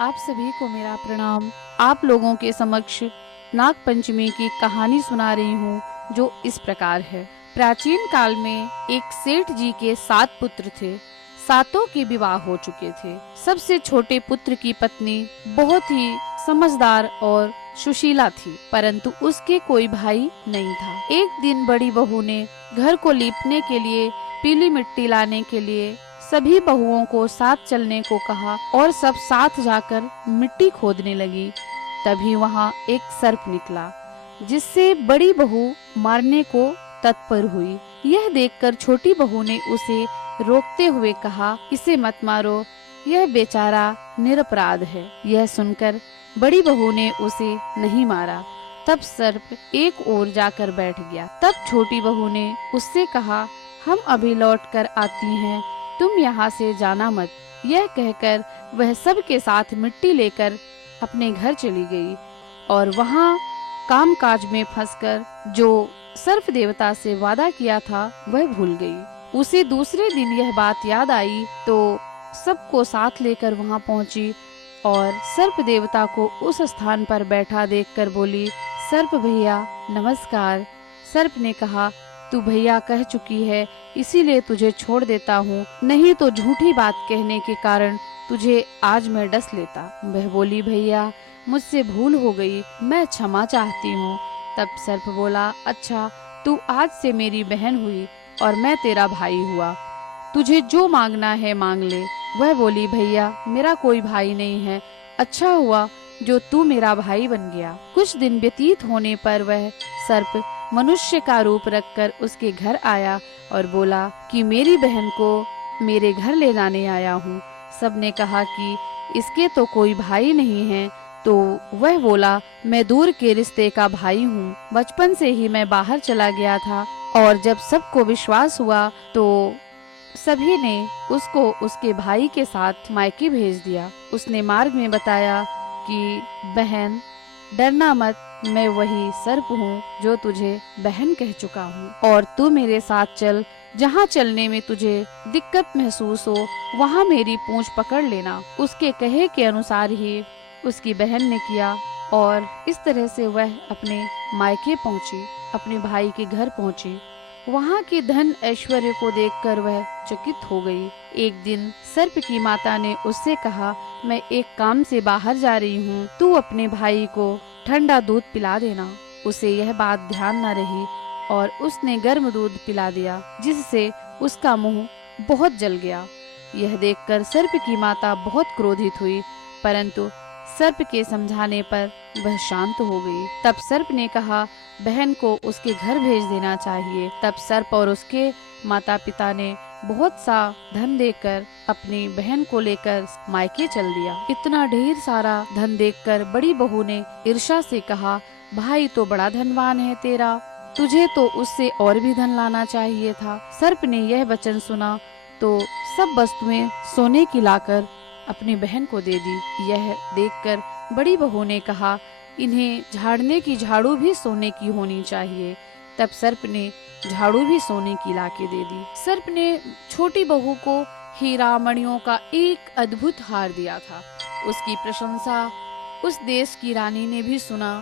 आप सभी को मेरा प्रणाम। आप लोगों के समक्ष नाग पंचमी की कहानी सुना रही हूँ, जो इस प्रकार है। प्राचीन काल में एक सेठ जी के 7 पुत्र थे। सातों के विवाह हो चुके थे। सबसे छोटे पुत्र की पत्नी बहुत ही समझदार और सुशीला थी, परंतु उसके कोई भाई नहीं था। एक दिन बड़ी बहू ने घर को लीपने के लिए पीली मिट्टी लाने के लिए सभी बहुओं को साथ चलने को कहा और सब साथ जाकर मिट्टी खोदने लगी। तभी वहाँ एक सर्प निकला, जिससे बड़ी बहू मारने को तत्पर हुई। यह देखकर छोटी बहू ने उसे रोकते हुए कहा, इसे मत मारो, यह बेचारा निरपराध है। यह सुनकर बड़ी बहू ने उसे नहीं मारा। तब सर्प एक ओर जाकर बैठ गया। तब छोटी बहू ने उससे कहा, हम अभी लौट कर आती हैं, तुम यहाँ से जाना मत। यह कहकर वह सब के साथ मिट्टी लेकर अपने घर चली गई और वहाँ कामकाज में फंसकर जो सर्प देवता से वादा किया था वह भूल गई। उसे दूसरे दिन यह बात याद आई तो सबको साथ लेकर वहाँ पहुँची और सर्प देवता को उस स्थान पर बैठा देखकर बोली, सर्प भैया नमस्कार। सर्प ने कहा, तू भैया कह चुकी है, इसीलिए तुझे छोड़ देता हूँ, नहीं तो झूठी बात कहने के कारण तुझे आज मैं डस लेता। वह बोली, भैया मुझसे भूल हो गई, मैं क्षमा चाहती हूँ। तब सर्प बोला, अच्छा तू आज से मेरी बहन हुई और मैं तेरा भाई हुआ, तुझे जो मांगना है मांग ले। वह बोली, भैया मेरा कोई भाई नहीं है, अच्छा हुआ जो तू मेरा भाई बन गया। कुछ दिन व्यतीत होने पर वह सर्प मनुष्य का रूप रखकर उसके घर आया और बोला कि मेरी बहन को मेरे घर ले जाने आया हूँ। सबने कहा कि इसके तो कोई भाई नहीं है, तो वह बोला, मैं दूर के रिश्ते का भाई हूँ, बचपन से ही मैं बाहर चला गया था। और जब सबको विश्वास हुआ तो सभी ने उसको उसके भाई के साथ मायके भेज दिया। उसने मार्ग में बताया कि बहन डरना मत, मैं वही सर्प हूँ जो तुझे बहन कह चुका हूँ और तू मेरे साथ चल, जहाँ चलने में तुझे दिक्कत महसूस हो वहाँ मेरी पूंछ पकड़ लेना। उसके कहे के अनुसार ही उसकी बहन ने किया और इस तरह से वह अपने मायके पहुँची, अपने भाई के घर पहुँची। वहाँ के धन ऐश्वर्य को देखकर वह चकित हो गई। एक दिन सर्प की माता ने उससे कहा, मैं एक काम से बाहर जा रही हूँ, तू अपने भाई को ठंडा दूध पिला देना। उसे यह बात ध्यान न रही और उसने गर्म दूध पिला दिया, जिससे उसका मुंह बहुत जल गया। यह देखकर सर्प की माता बहुत क्रोधित हुई, परंतु सर्प के समझाने पर वह शांत हो गई। तब सर्प ने कहा, बहन को उसके घर भेज देना चाहिए। तब सर्प और उसके माता पिता ने बहुत सा धन देकर अपनी बहन को लेकर मायके चल दिया। इतना ढेर सारा धन देखकर बड़ी बहू ने ईर्ष्या से कहा, भाई तो बड़ा धनवान है तेरा, तुझे तो उससे और भी धन लाना चाहिए था। सर्प ने यह वचन सुना तो सब वस्तुएं सोने की लाकर अपनी बहन को दे दी। यह देखकर बड़ी बहू ने कहा, इन्हें झाड़ने की झाड़ू भी सोने की होनी चाहिए। तब सर्प ने झाड़ू भी सोने की लाके दे दी। सर्प ने छोटी बहू को हीरा मणियों का एक अद्भुत हार दिया था। उसकी प्रशंसा उस देश की रानी ने भी सुना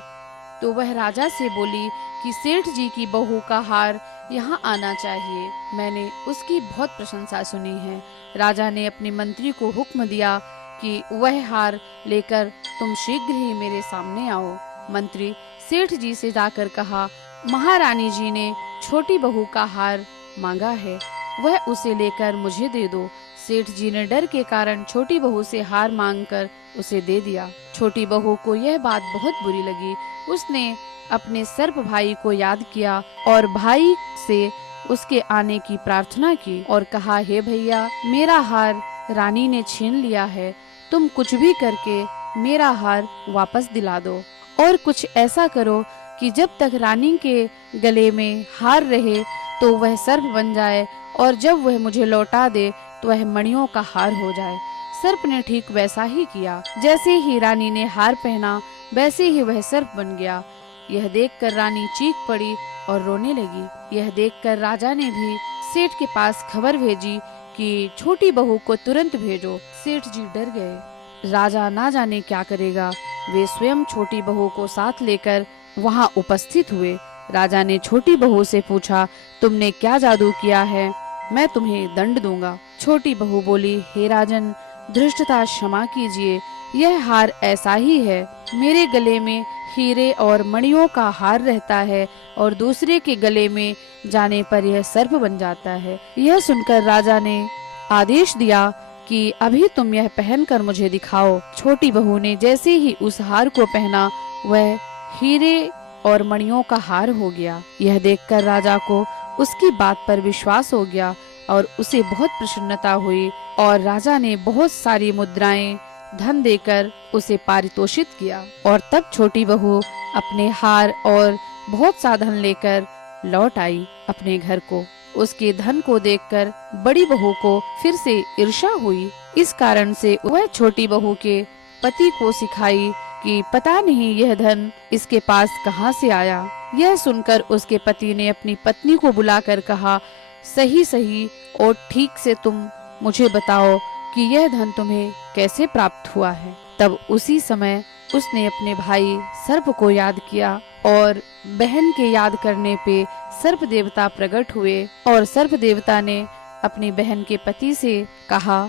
तो वह राजा से बोली कि सेठ जी की बहू का हार यहाँ आना चाहिए, मैंने उसकी बहुत प्रशंसा सुनी है। राजा ने अपने मंत्री को हुक्म दिया कि वह हार लेकर तुम शीघ्र ही मेरे सामने आओ। मंत्री सेठ जी से जाकर कहा, महारानी जी ने छोटी बहू का हार मांगा है, वह उसे लेकर मुझे दे दो। सेठ जी ने डर के कारण छोटी बहू से हार मांगकर उसे दे दिया। छोटी बहू को यह बात बहुत बुरी लगी। उसने अपने सर्प भाई को याद किया और भाई से उसके आने की प्रार्थना की और कहा, हे भैया मेरा हार रानी ने छीन लिया है, तुम कुछ भी करके मेरा हार वापस दिला दो और कुछ ऐसा करो कि जब तक रानी के गले में हार रहे तो वह सर्प बन जाए और जब वह मुझे लौटा दे तो वह मणियों का हार हो जाए। सर्प ने ठीक वैसा ही किया। जैसे ही रानी ने हार पहना वैसे ही वह सर्प बन गया। यह देखकर रानी चीख पड़ी और रोने लगी। यह देखकर राजा ने भी सेठ के पास खबर भेजी कि छोटी बहू को तुरंत भेजो। सेठ जी डर गए राजा ना जाने क्या करेगा। वे स्वयं छोटी बहू को साथ लेकर वहां उपस्थित हुए। राजा ने छोटी बहू से पूछा, तुमने क्या जादू किया है? मैं तुम्हें दंड दूंगा। छोटी बहू बोली, हे राजन, धृष्टता क्षमा कीजिए, यह हार ऐसा ही है। मेरे गले में हीरे और मणियों का हार रहता है और दूसरे के गले में जाने पर यह सर्प बन जाता है। यह सुनकर राजा ने आदेश दिया कि अभी तुम यह पहनकर मुझे दिखाओ। छोटी बहू ने जैसे ही उस हार को पहना, वह हीरे और मणियों का हार हो गया। यह देखकर राजा को उसकी बात पर विश्वास हो गया और उसे बहुत प्रसन्नता हुई और राजा ने बहुत सारी मुद्राएं धन देकर उसे पारितोषित किया। और तब छोटी बहू अपने हार और बहुत सा धन लेकर लौट आई अपने घर को। उसके धन को देखकर बड़ी बहू को फिर से ईर्ष्या हुई। इस कारण से वह छोटी बहू के पति को सिखाई कि पता नहीं यह धन इसके पास कहाँ से आया। यह सुनकर उसके पति ने अपनी पत्नी को बुलाकर कहा, सही सही और ठीक से तुम मुझे बताओ कि यह धन तुम्हें कैसे प्राप्त हुआ है। तब उसी समय उसने अपने भाई सर्प को याद किया और बहन के याद करने पे सर्प देवता प्रकट हुए और सर्प देवता ने अपनी बहन के पति से कहा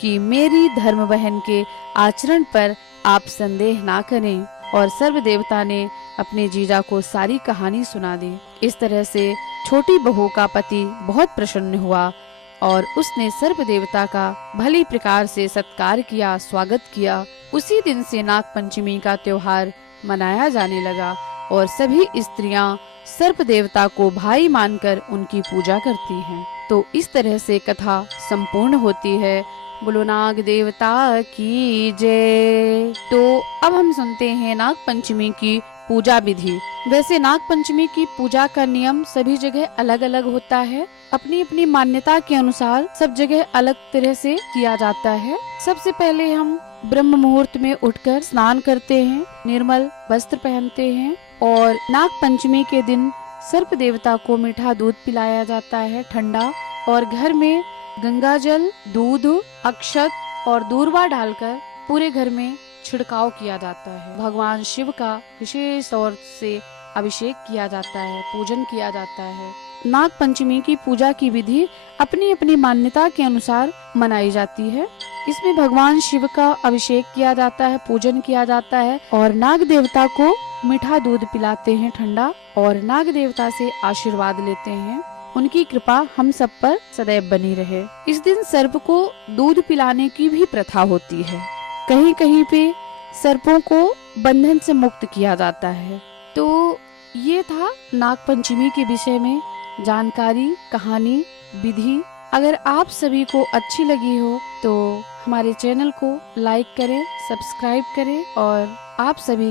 कि मेरी धर्म बहन के आचरण पर आप संदेह ना करें। और सर्प देवता ने अपने जीजा को सारी कहानी सुना दी। इस तरह से छोटी बहू का पति बहुत प्रसन्न हुआ और उसने सर्प देवता का भली प्रकार से सत्कार किया, स्वागत किया। उसी दिन से नाग पंचमी का त्योहार मनाया जाने लगा और सभी स्त्रियां सर्प देवता को भाई मानकर उनकी पूजा करती हैं। तो इस तरह से कथा संपूर्ण होती है। बोलो नाग देवता की जय। तो अब हम सुनते हैं नाग पंचमी की पूजा विधि। वैसे नाग पंचमी की पूजा का नियम सभी जगह अलग अलग होता है। अपनी अपनी मान्यता के अनुसार सब जगह अलग तरह से किया जाता है। सबसे पहले हम ब्रह्म मुहूर्त में उठकर स्नान करते हैं, निर्मल वस्त्र पहनते हैं और नाग पंचमी के दिन सर्प देवता को मीठा दूध पिलाया जाता है, ठंडा। और घर में गंगा जल, दूध, अक्षत और दूर्वा डालकर पूरे घर में छिड़काव किया जाता है। भगवान शिव का विशेष तौर से अभिषेक किया जाता है, पूजन किया जाता है। नाग पंचमी की पूजा की विधि अपनी अपनी मान्यता के अनुसार मनाई जाती है। इसमें भगवान शिव का अभिषेक किया जाता है, पूजन किया जाता है और नाग देवता को मीठा दूध पिलाते हैं ठंडा और नाग देवता से आशीर्वाद लेते हैं। उनकी कृपा हम सब पर सदैव बनी रहे। इस दिन सर्प को दूध पिलाने की भी प्रथा होती है। कहीं कहीं पे सर्पों को बंधन से मुक्त किया जाता है। तो ये था नाग पंचमी के विषय में जानकारी, कहानी, विधि। अगर आप सभी को अच्छी लगी हो तो हमारे चैनल को लाइक करें, सब्सक्राइब करें और आप सभी